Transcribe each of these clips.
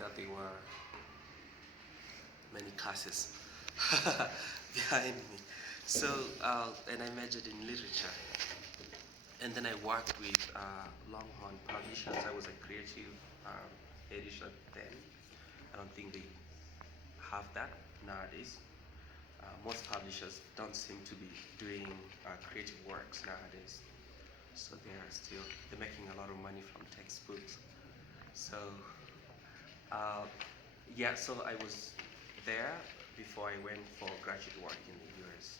that there were many classes behind me. So, and I majored in literature. And then I worked with Longhorn Publishers. I was a creative editor then. I don't think they have that nowadays. Most publishers don't seem to be doing creative works nowadays. So they're making a lot of money from textbooks. So, yeah, so I was there before I went for graduate work in the US.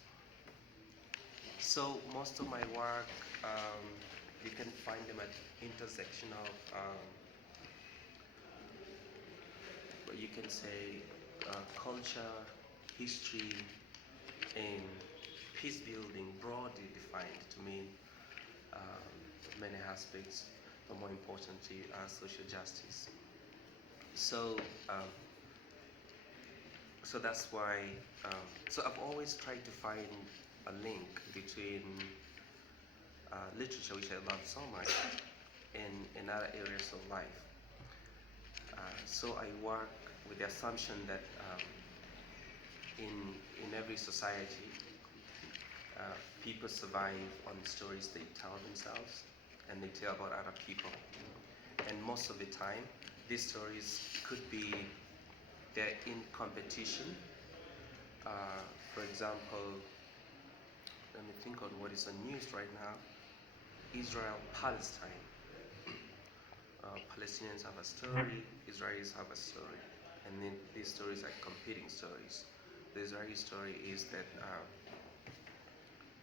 So most of my work, you can find them at intersection of, you can say, culture, history, and peace building, broadly defined to mean many aspects, but more importantly, social justice. So, so that's why. So I've always tried to find a link between literature, which I love so much, and other areas of life. So I work with the assumption that in every society, people survive on the stories they tell themselves, and they tell about other people. And most of the time, these stories could be they're in competition. For example, let me think on what is on news right now. Israel, Palestine. Palestinians have a story, Israelis have a story, and then these stories are competing stories. The Israeli story is that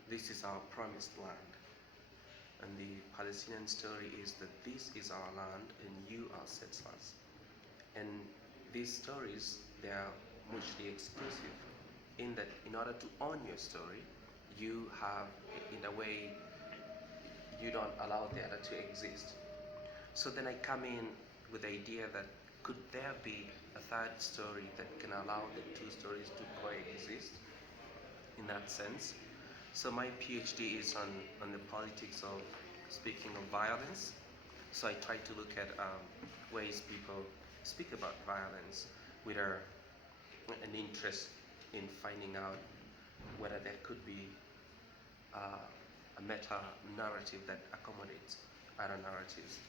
this is our promised land, and the Palestinian story is that this is our land and you are settlers. And these stories, they are mutually exclusive in that in order to own your story, you have, in a way, you don't allow the other to exist. So then I come in with the idea that could there be a third story that can allow the two stories to coexist in that sense? So my PhD is on the politics of speaking of violence. So I try to look at ways people speak about violence with an interest in finding out whether there could be a meta narrative that accommodates other narratives.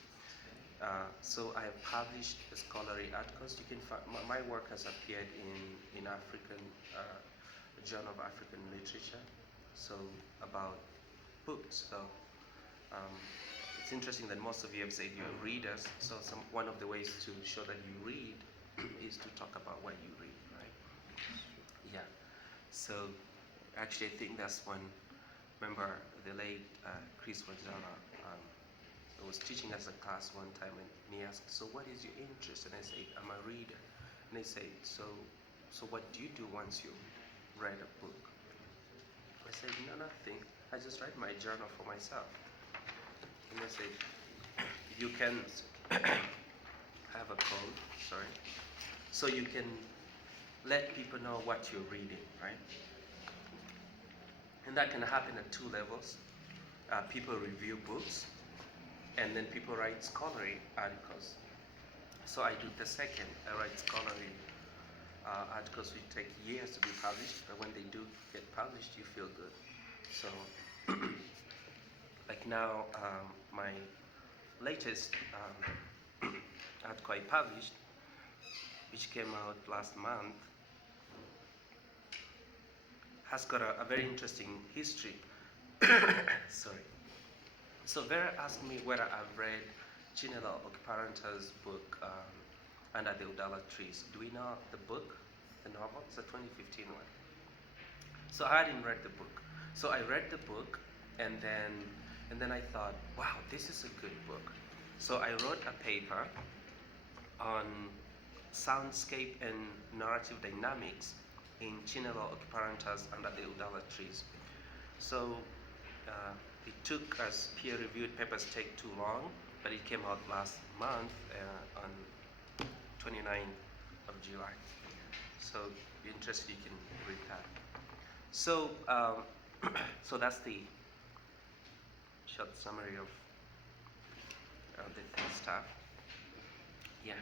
So I have published scholarly articles. You can find my work has appeared in African Journal of African Literature. So about books. So it's interesting that most of you have said you're readers. So one of the ways to show that you read is to talk about what you read, right? Yeah. So actually, I think that's one. Remember the late Chris Wajala. I was teaching us a class one time, and he asked, "So what is your interest?" And I said, "I'm a reader." And they said, "So what do you do once you read a book?" I said, "No, nothing. I just write my journal for myself." And I said, "You can have a code, sorry, so you can let people know what you're reading, right?" And that can happen at two levels. People review books, and then people write scholarly articles. So I do the second. I write scholarly articles which take years to be published, but when they do get published, you feel good. So, like now, my latest article I published, which came out last month, has got a very interesting history. Sorry. So Vera asked me whether I've read Chinelo Okparanta's book, Under the Udala Trees. Do we know the book, the novel? It's a 2015 one. So I hadn't read the book. So I read the book, and then I thought, wow, this is a good book. So I wrote a paper on soundscape and narrative dynamics in Chinelo Okparanta's Under the Udala Trees. So it took, as peer-reviewed papers take too long, but it came out last month on 29th of July. So if you're interested, you can read that. So, so that's the short summary of the stuff. Yeah.